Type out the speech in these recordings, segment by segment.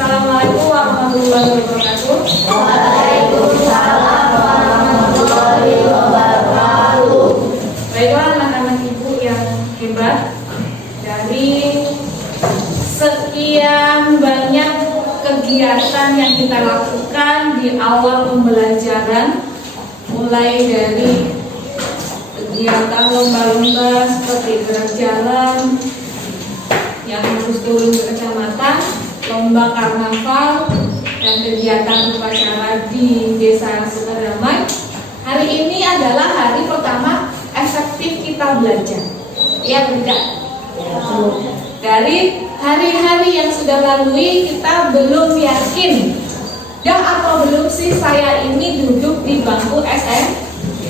Assalamualaikum warahmatullahi wabarakatuh. Waalaikumsalam warahmatullahi wabarakatuh. Baiklah anak-anak ibu yang hebat, dari sekian banyak kegiatan yang kita lakukan di awal pembelajaran, mulai dari kegiatan lomba-lomba seperti gerak jalan yang harus turun ke kecamatan, lomba karnaval, dan kegiatan upacara di Desa Sukadamai. Hari ini adalah hari pertama efektif kita belajar. Ya, tidak? Dari hari-hari yang sudah lalui, kita belum yakin dah atau belum sih saya ini duduk di bangku SMP.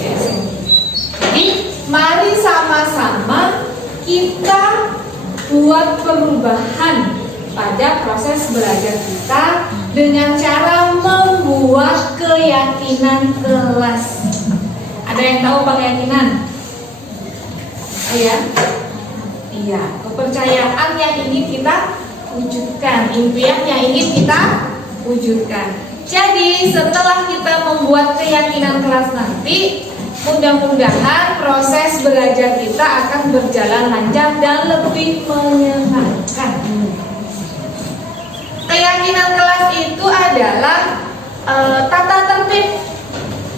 Jadi mari sama-sama kita buat perubahan pada proses belajar kita dengan cara membuat keyakinan kelas. Ada yang tahu apa keyakinan? Oh ya? Iya, kepercayaan yang ingin kita wujudkan, impian yang ingin kita wujudkan. Jadi setelah kita membuat keyakinan kelas nanti, mudah-mudahan proses belajar kita akan berjalan lancar dan lebih menyenangkan. Keyakinan kelas itu adalah tata tertib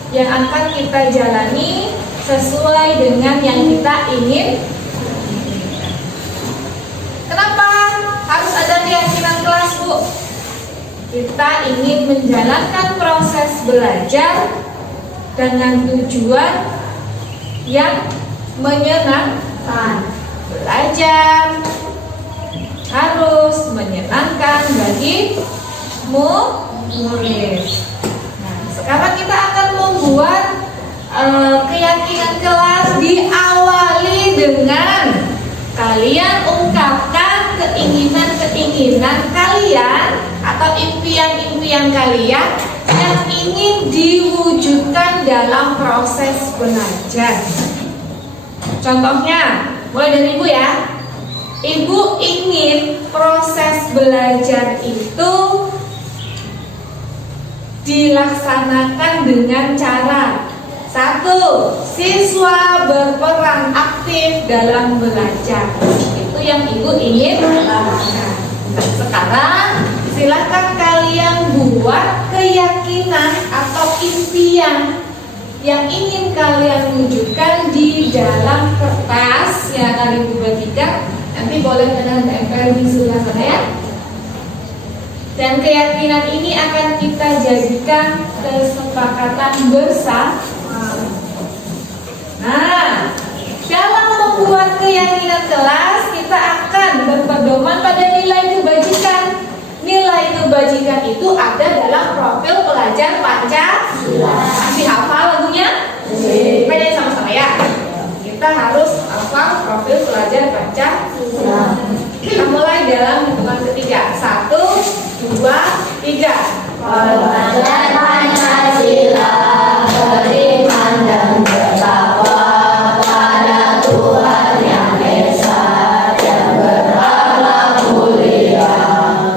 yang akan kita jalani sesuai dengan yang kita ingin. Kenapa harus ada keyakinan kelas, Bu? Kita ingin menjalankan proses belajar dengan tujuan yang menyenangkan. Belajar harus menyenangkan bagi murid. Nah, sekarang kita akan membuat keyakinan kelas, diawali dengan kalian ungkapkan keinginan-keinginan kalian atau impian-impian kalian yang ingin diwujudkan dalam proses belajar. Contohnya, mulai dari Ibu ya. Ibu ingin proses belajar itu dilaksanakan dengan cara: 1. Siswa berperan aktif dalam belajar. Itu yang Ibu ingin lakukan. Sekarang silakan kalian buat keyakinan atau impian yang ingin kalian wujudkan di dalam kertas yang akan Ibu bagikan. Nanti boleh dengan tempel di sebelah sana ya. Dan keyakinan ini akan kita jadikan kesepakatan bersama. Nah, dalam membuat keyakinan kelas, kita akan berpedoman pada nilai kebajikan. Nilai kebajikan itu ada dalam profil pelajar Pancasila. Masih hafal lagunya? Pengen sama-sama ya. Kita harus hafal profil pelajar Pancasila. Kita mulai dalam hitungan ketiga. 1, 2, 3. Pelajar Pancasila beriman dan bertakwa pada Tuhan yang Esa dan berakhlak mulia,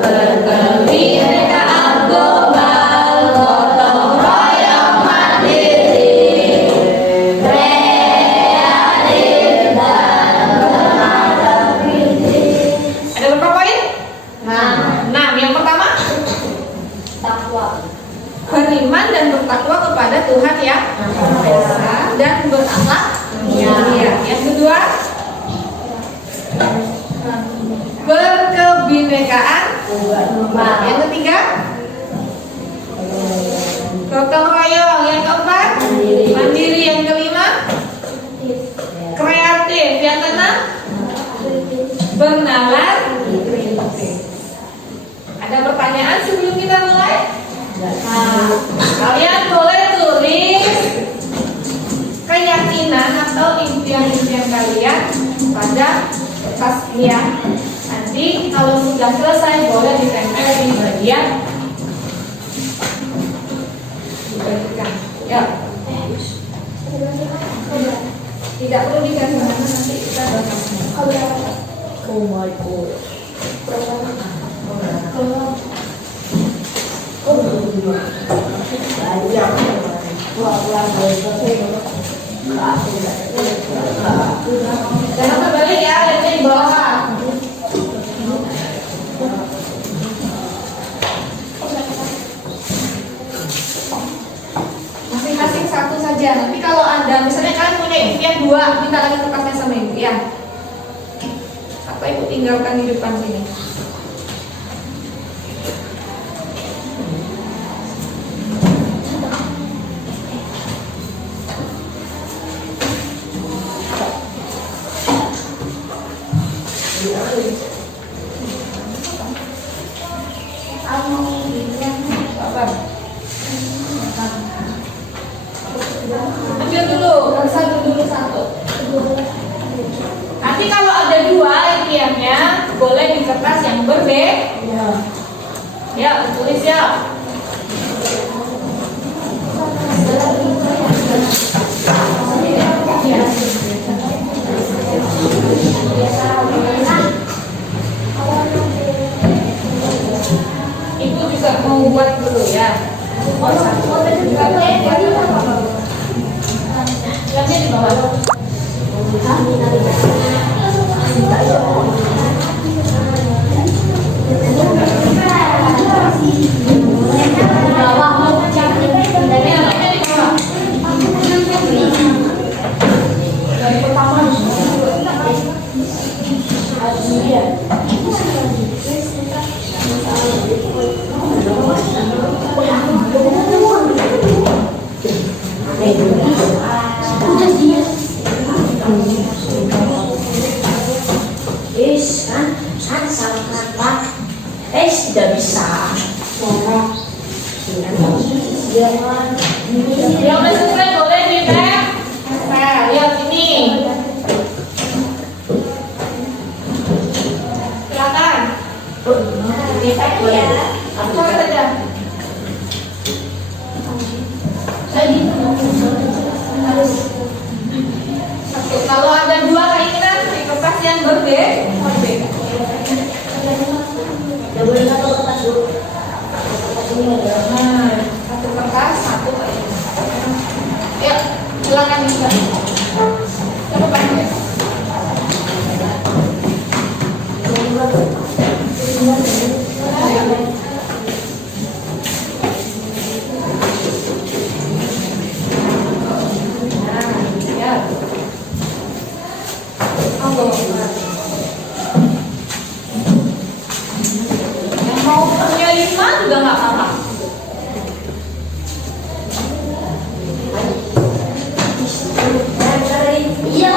berkebinekaan global, gotong royong mandiri, kreatif dan bermata kritis. Ada berapa poin? 6. Yang pertama, Takwa. beriman dan bertakwa kepada Tuhan yang Maha Esa dan berakhlak mulia. Yang kedua, berkebinekaan. Yang ketiga, gotong royong. Yang keempat, mandiri. Yang kelima, kreatif. Yang keenam, bernalar. Ada pertanyaan sebelum kita mulai? Kalian boleh tulis keyakinan atau impian-impian kalian pada kertas ini ya. Nanti kalau sudah selesai boleh ditempel di bagian dibagikan. Ya. Tidak perlu dikasih nama, nanti kita bakal. Oh my god. Jangan terbalik ya, lihatnya di bawah. Masing-masing satu saja. Nanti kalau Anda, misalnya kalian punya impian 2, minta lagi kertasnya sama ibu ya. Apa ibu tinggalkan di depan sini? Ambil dulu, satu. Nanti kalau ada 2 impiannya, boleh di kertas yang berbeda. Ya, tulis ya. Ibu juga mau buat dulu ya. Lihatnya di bawah. Dari pertama tidak bisa. yang selesai boleh di tag. Nah, lihat ini. Silakan. Di tag ya. Coba saja. Satu. Kalau ada 2 keinginan di kertas yang berbeda. Nah, satu kertas, satu keinginan. Ya, silakan bisa. Coba pakai. Yang mau punya 5 juga nggak apa-apa. Iya.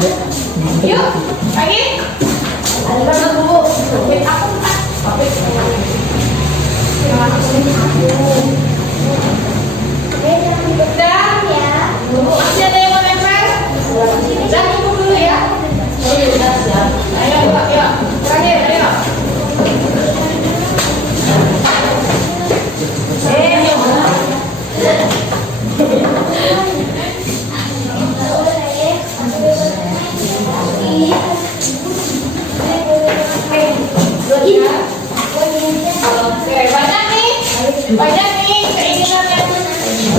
Yuk, lagi. Ada dulu. Dan ya, masih ada yang mau nempel? Dan cukup dulu ya. Ayo, yuk. Terakhir, ayo. Banyak nih keinginan yang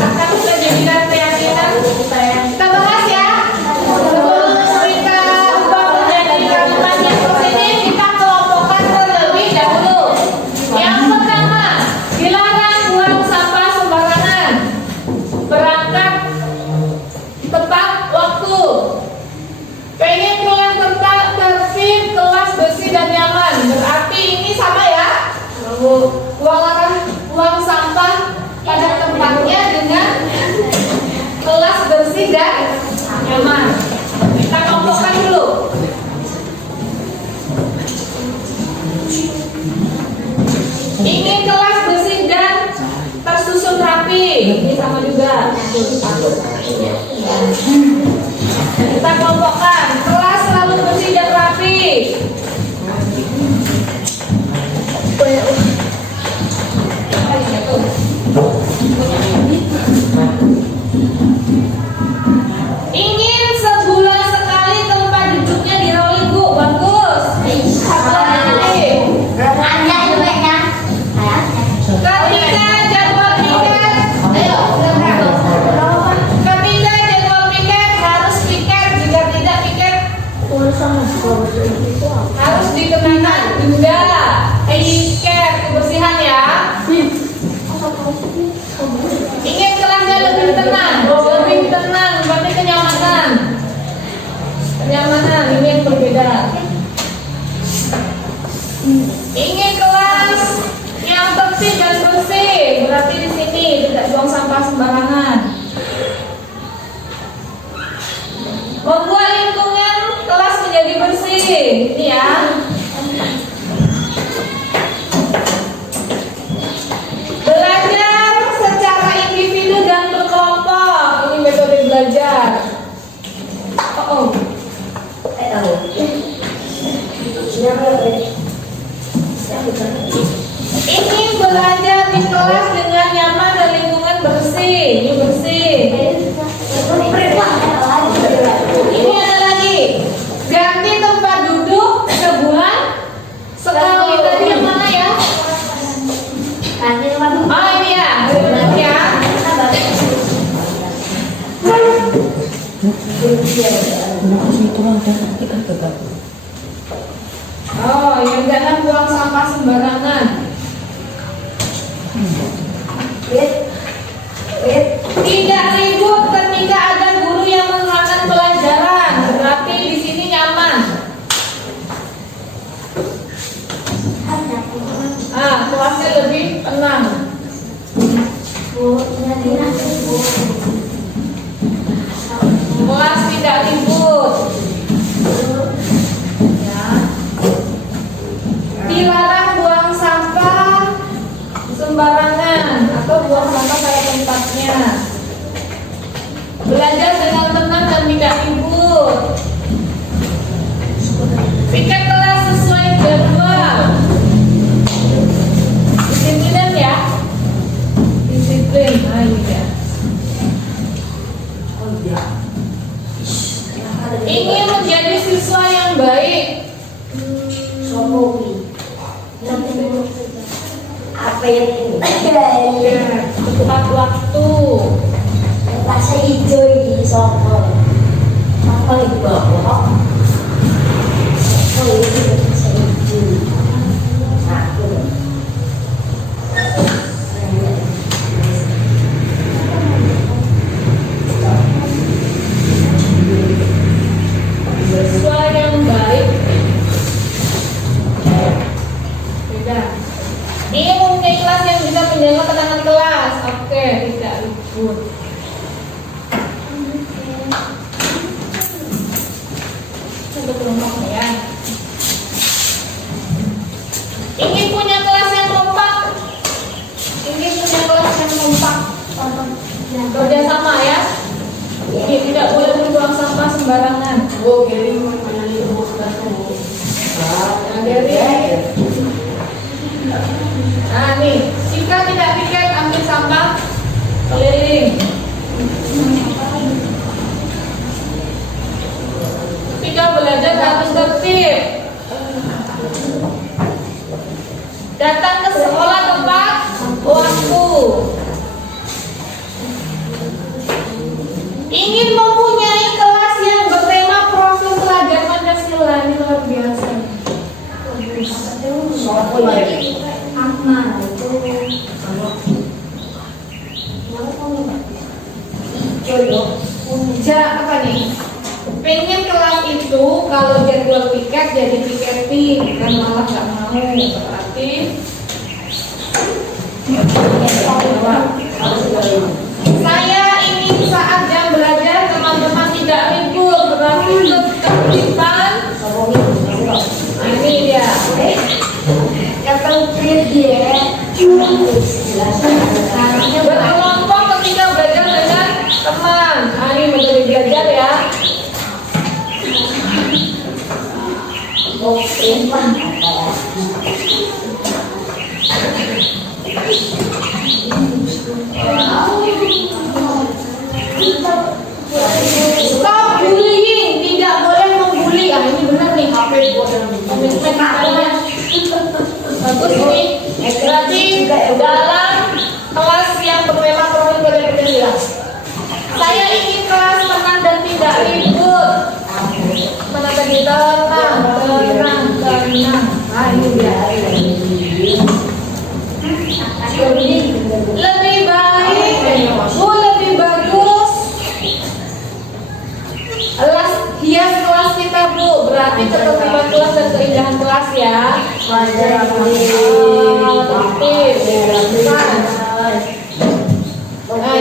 akan kita jadikan keyakinan. Kita bahas ya. Sebelum kita ubah menjadi kalimat yang positif, kita kelompokkan terlebih dahulu. Yang pertama, dilarang buang sampah sembarangan. Berangkat tepat waktu. Pengen kelas tempat tertib, kelas bersih dan nyaman. Berarti ini sama ya. Buang sampah pada tempatnya dengan kelas bersih dan nyaman. Kita kelompokkan dulu. Ingin kelas bersih dan tersusun rapi. Ini sama juga. Kita kelompokkan. Kelas selalu bersih dan rapi. Ingin sebulan sekali tempat duduknya di rolling, Bu. Bagus. Ketika jadwal piket harus piket, jika tidak piket harus dikenakan denda. Piket kebersihan ya. Ingin kelasnya lebih tenang, berarti kenyamanan. Ini yang berbeda. Ingin kelas yang tertib dan bersih, berarti di sini tidak buang sampah sembarangan. Membuat lingkungan kelas menjadi bersih, ini ya. Belajar secara individu dan berkelompok, ini metode belajar. Ingin belajar di kelas dengan nyaman dan lingkungan bersih, ini bersih. Ini ada lagi, ganti tempat duduk sebulan sekali. Tadi yang mana ya? Oh ini ya, benar ya. Oh, yang jangan buang sampah sembarangan. Tidak ribut ketika ada guru yang menerangkan pelajaran, berarti di sini nyaman. Kelasnya lebih tenang. Kelas tidak ribut. Ya. Dilarang buang sampah sembarangan atau buang sampah pada tempatnya. Belajar dengan tenang dan tidak ribut. Piket kelas sesuai jadwal. Disiplin ya. Disiplin. Nah ini ya. Ingin menjadi siswa yang baik. Apa yang ini? Tepat waktu. Bahasa hijau ini sopo. Apa itu bapak? Oh ini bahasa hijau. Aku. Siswa yang baik. Beda. Ini mempunyai kelas yang bisa menjaga ketenangan kelas. Oke, tidak ribut. untuk kelompoknya ya. Ingin punya kelas yang kompak. Ingin punya kelas yang kompak. Kerja sama ya. Ini tidak boleh membuang sampah sembarangan. Bu, Gary mau mengenai Bu kelasnya Bu. Nah, Gary. Nah nih, jika tidak piket ambil sampah keliling. Jika belajar harus tertib. Datang ke sekolah tepat waktu. Ingin mempunyai kelas yang bertema profil teladan Pancasila. Ini luar biasa. Aman itu Apa nih? Pengen kelas itu kalau jadwal piket jadi piketing, kan malah nggak mau. Berarti saya ingin saat jam belajar teman-teman tidak ribut, berarti ketertiban. Nah, ini dia. Berkelompok ketika belajar dengan teman. Nah, ini metode belajar ya. Stop bullying, tidak boleh membuli. Ah, ini benar nih. Komitmen kalian. Bagus nih. Berarti dalam kelas yang bertema profil teladan Pancasila. Saya ingin kelas tenang dan tidak ribut. Mana tadi tenang. Nah, ini dia. Lebih baik, lebih bagus. Hias kelas kita Bu, berarti ketertiban kelas dan keindahan kelas ya. Nah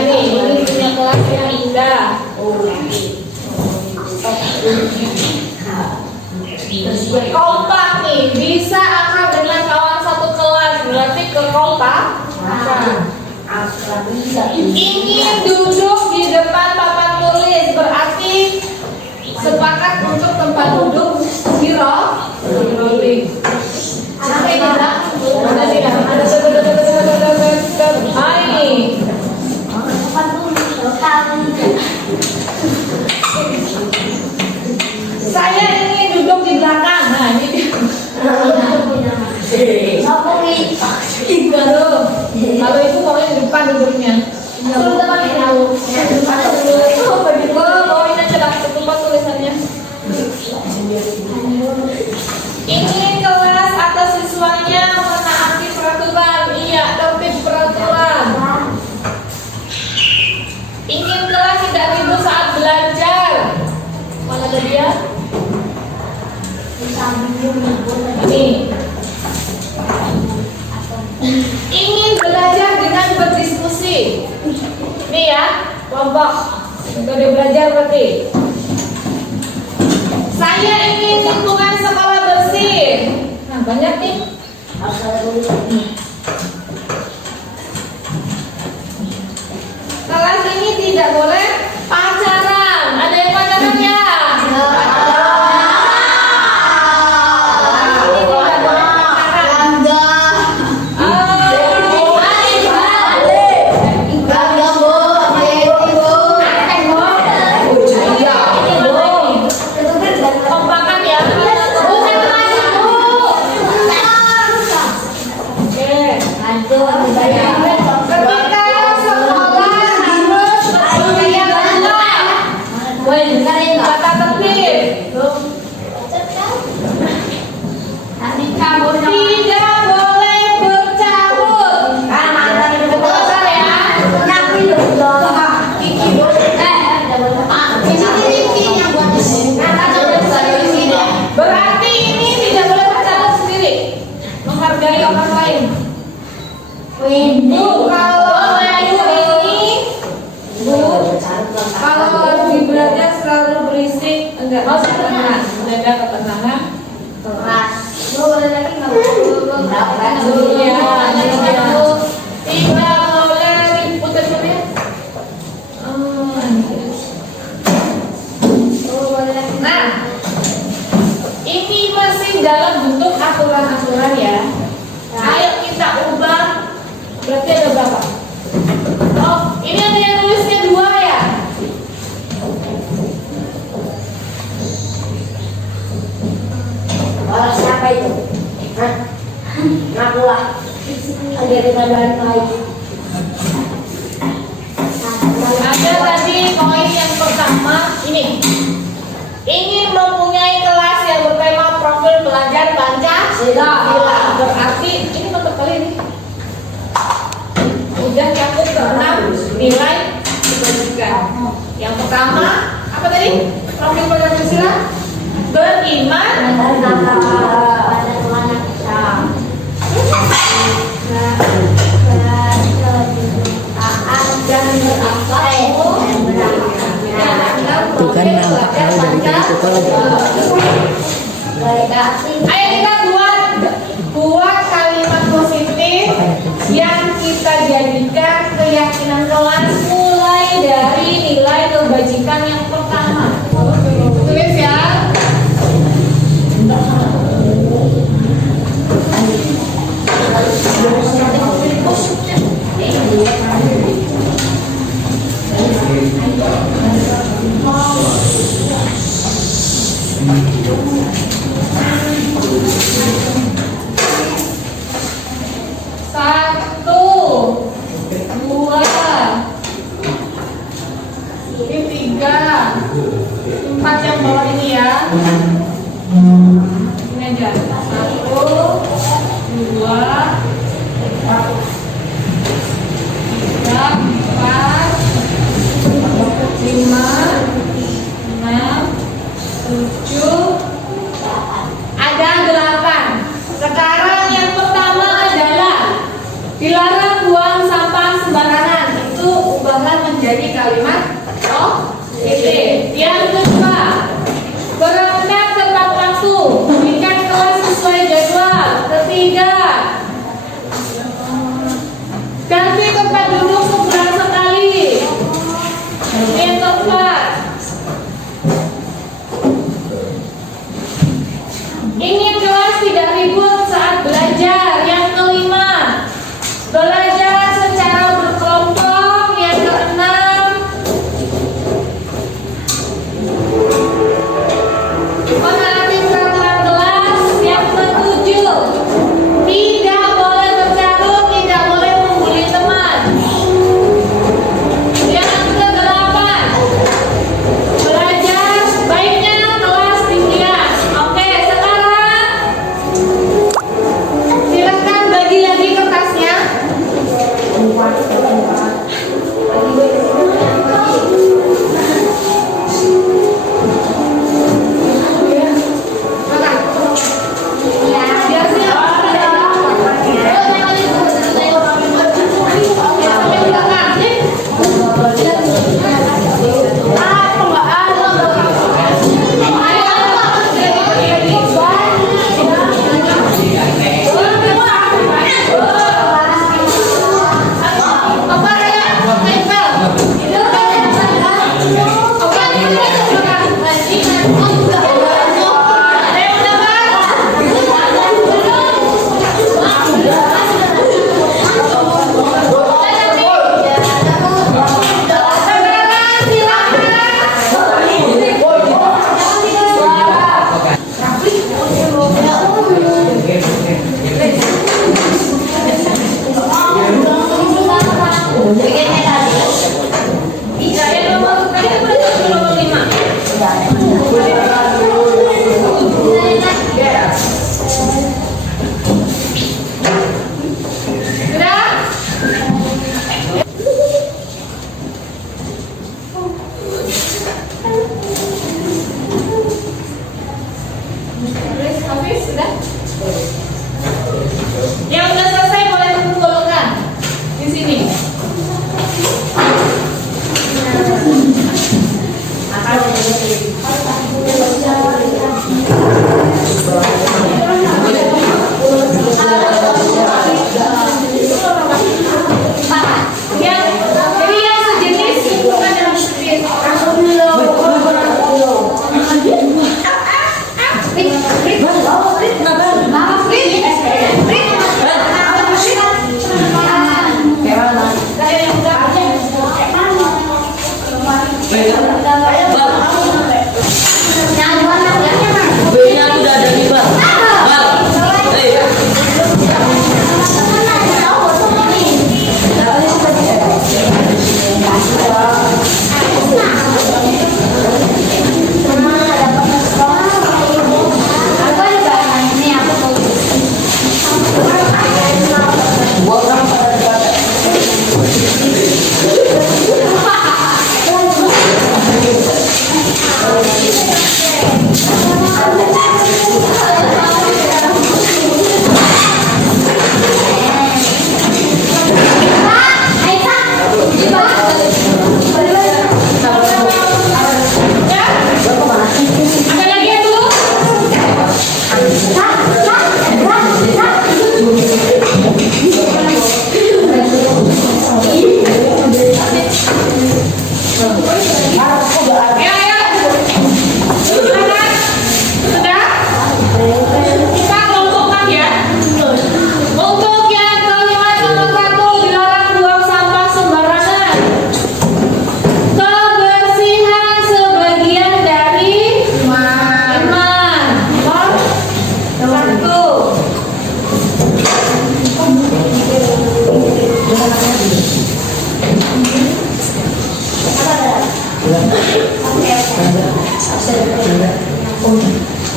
ini punya kelas yang indah. Kompak nih, bisa akrab dengan kawan satu kelas, berarti kekompak. Ingin duduk di depan papan tulis, berarti sepakat untuk tempat duduk zero. Sampai tidak. Saya ingin duduk di belakang. Nah ini dia. Kalau itu pokoknya di depan duduknya. Suruh depan tahu. Bawain aja lah tempat tulisannya. Ingin kelas atau siswanya menaati peraturan. Iya, tertib peraturan. Ingin kelas tidak ribut saat belajar. Mana ada dia? Ini. Ingin belajar dengan berdiskusi. Ini ya, kelompok. Metode belajar berarti. Saya ingin lingkungan sekolah bersih. Nah, banyak nih. Kelas ini tidak boleh pacaran. Ada yang pacaran ya? Bu, kalau ini Bu Kalau lagi belajar selalu berisik, enggak mau ketenangan, menjaga ketenangan. Keras. Boleh lagi nggak boleh. Tidak boleh ribut aja. Nah, ini masih dalam bentuk aturan-aturan ya. Ayo kita ubah. Berarti ada berapa? Oh, ini ada yang nulisnya 2 ya. Orang siapa itu? Hah? Ngaku lah. Ada tambahan lagi. Ada tadi poin yang pertama ini. Ingin mempunyai kelas yang bertema profil belajar Pancasila. Berarti ini nomor kali ini. Udah cakup ke-6 nilai dibagikan. Yang pertama apa tadi? Profil belajar Pancasila. Beriman. Tuh kan tahu dari tadi kita lagi. Ayo kita buat kalimat positif yang kita jadikan keyakinan kelas mulai dari nilai kebajikan yang pertama. Tulis ya. Satu, 2, ini 3, 4 yang bawah ini ya. Ini aja. 1, 2, 3, 4, 5, 6, 7, ada 8. Sekarang yang pertama adalah dilarang buang sampah sembarangan. Itu ubahkan menjadi kalimat positif. Yang kedua, berangkat tepat waktu, berikan kelas sesuai jadwal. Ketiga, ganti tempat duduk sebulan sekali. Yang keempat, ingin kelas tidak ribut saat belajar. Yang kelima, belajar secara berkelompok. Yang keenam, menaati peraturan kelas. Yang ketujuh, tidak boleh bercarut, tidak boleh membuli teman. Yang kedelapan, belajar sebaiknya kelas di kelas. Oke, sekarang silakan bagi lagi kertasnya.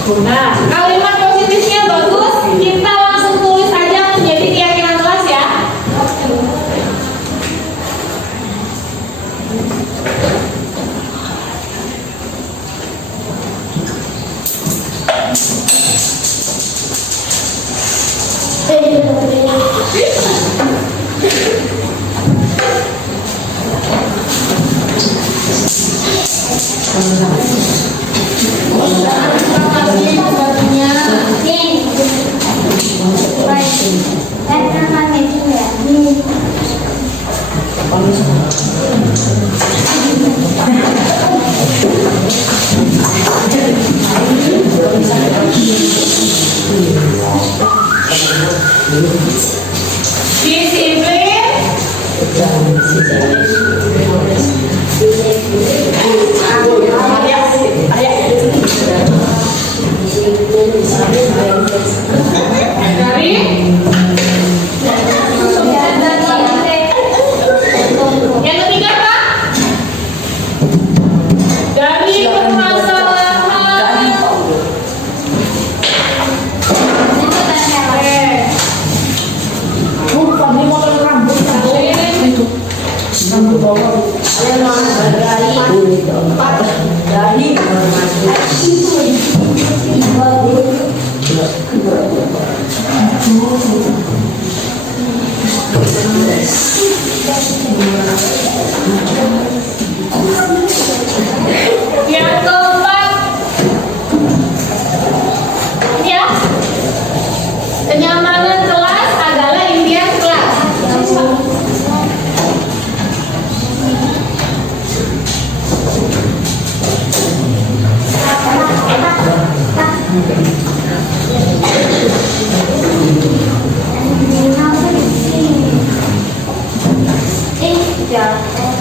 Nah, kalimat positifnya bagus, kita langsung tulis aja menjadi keyakinan kelas ya. Yang keempat, ya, kenyamanan kelas adalah impian kelas.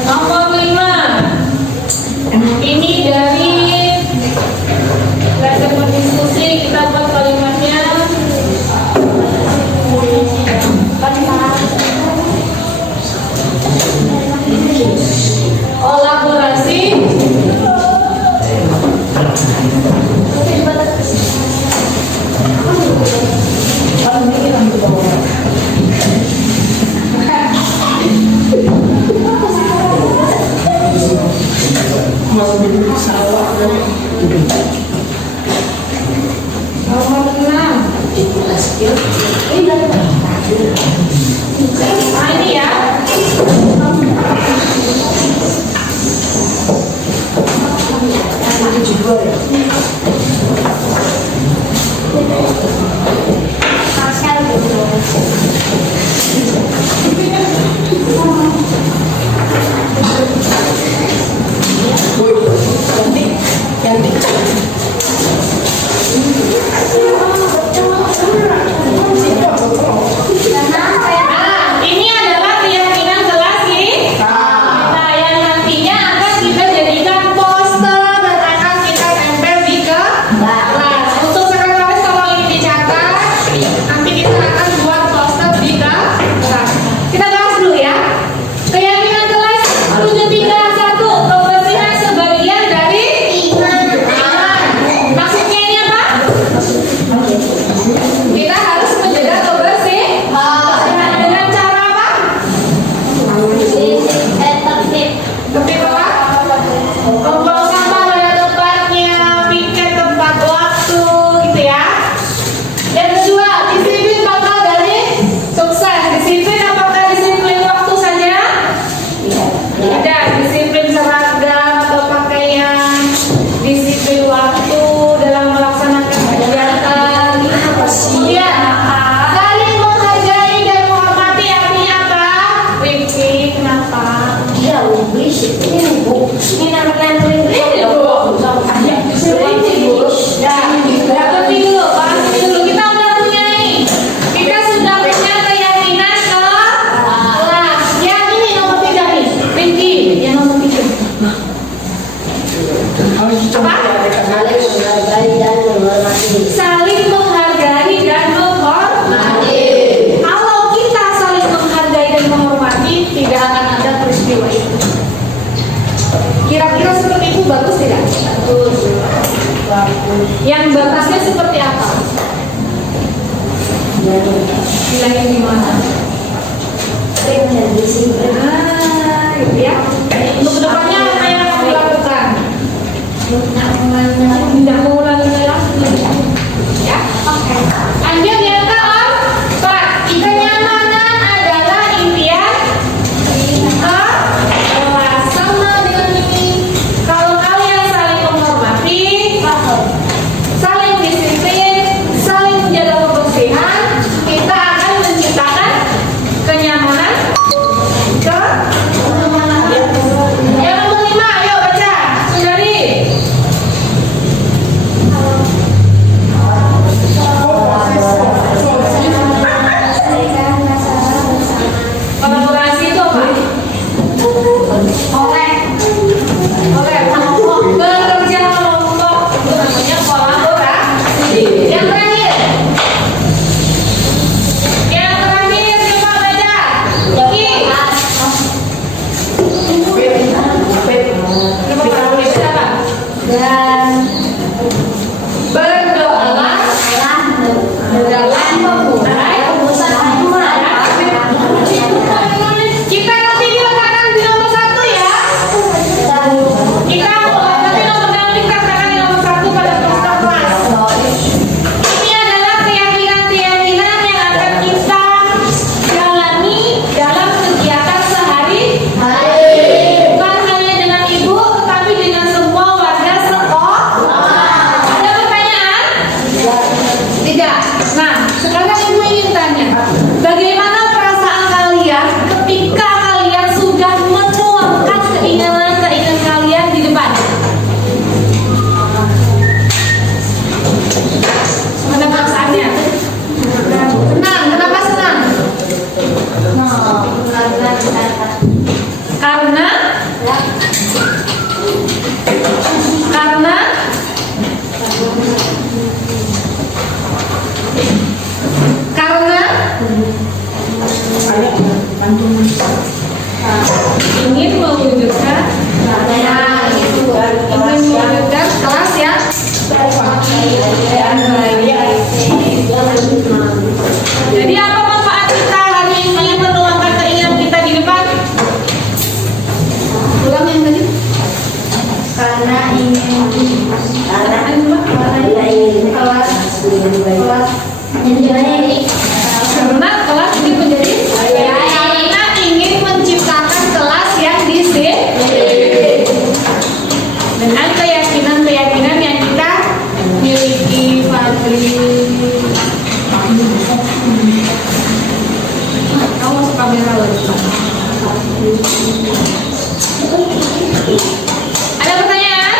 Nomor 5. Ini dari belajar berdiskusi, kita buat kalimatnya. Kolaborasi. Nomor 6. Nah ini ya. Nah, ini adalah keyakinan kelas kita. Nah, yang nantinya akan kita jadikan poster dan akan kita tempel di kelas. Untuk sekretaris kalau ini dicatat, nanti kita akan buat poster di kelas. Kita bahas dulu ya. Keyakinan kelas 731, kebersihan sebagian dari iman. Maksudnya ini apa? Kita harus menjaga kebersihan dengan cara apa? Tertib apa? Membuang sampah pada tempatnya, piket tempat waktu, gitu ya. Yang kedua, disiplin bakal dari sukses. Disiplin apakah disiplin waktu saja? Tidak, disiplin seragam atau pakaian, disiplin waktu dalam melaksanakan kegiatan. Iya, saling menghargai dan menghormati artinya apa? Rifki, kenapa? Ini namanya Rifki loh. Ya, berarti dulu, pahami dulu. Kita udah punya ini. Kita sudah punya keyakinan kelas. Yang ini nomor 3 nih, Rifki. Yang nomor 3. Apa? Saling menghargai dan menghormati. Kalau kita saling menghargai dan menghormati, tidak akan ada peristiwa itu. Kira-kira seperti itu bagus tidak? Bagus. Yang batasnya seperti apa? Bilangin gimana? Nah, gitu ya. Untuk kedepannya apa yang akan dilakukan? Tidak mengulangi lagi. Ya, oke. Lanjut yang keempat, kenyamanan adalah impian sama dengan ini. Kalau kalian saling menghormati, saling disiplin, saling menjaga kebersihan, kita akan menciptakan kenyamanan. Yang nomor 5, ayo baca, Sundari. Kolaborasi itu apa? Bekerja kelompok itu namanya kolaborasi. Yang terakhir coba baca. Iki. Coba kamu siapa? Dan Berdoalah dalam memulai. Kita nanti diletakkan di nomor 1 ya. Kita nanti nomor kita letakkan di nomor 1 pada poster kelas. Ini adalah keyakinan-keyakinan yang akan kita jalani dalam kegiatan sehari-hari. Bukan hanya dengan ibu, tetapi dengan semua warga sekolah. Ada pertanyaan? Tidak. Nah, sekarang ibu ingin tanya, bagaimana perasaan kalian ketika kalian sudah menuangkan keinginan-keinginan kalian di depan? Mana perasaannya? Senang. Kenapa senang? Karena ingin mewujudkan kelas yang jadi apa manfaat kita hari ini menuangkan keinginan kita di depan? Ulang yang tadi. karena ingin kelas Karena kelas ini menjadi karena ingin menciptakan kelas yang disiplin dengan keyakinan-keyakinan yang kita miliki. Fadli, kamu masuk kamera lagi. Ada pertanyaan?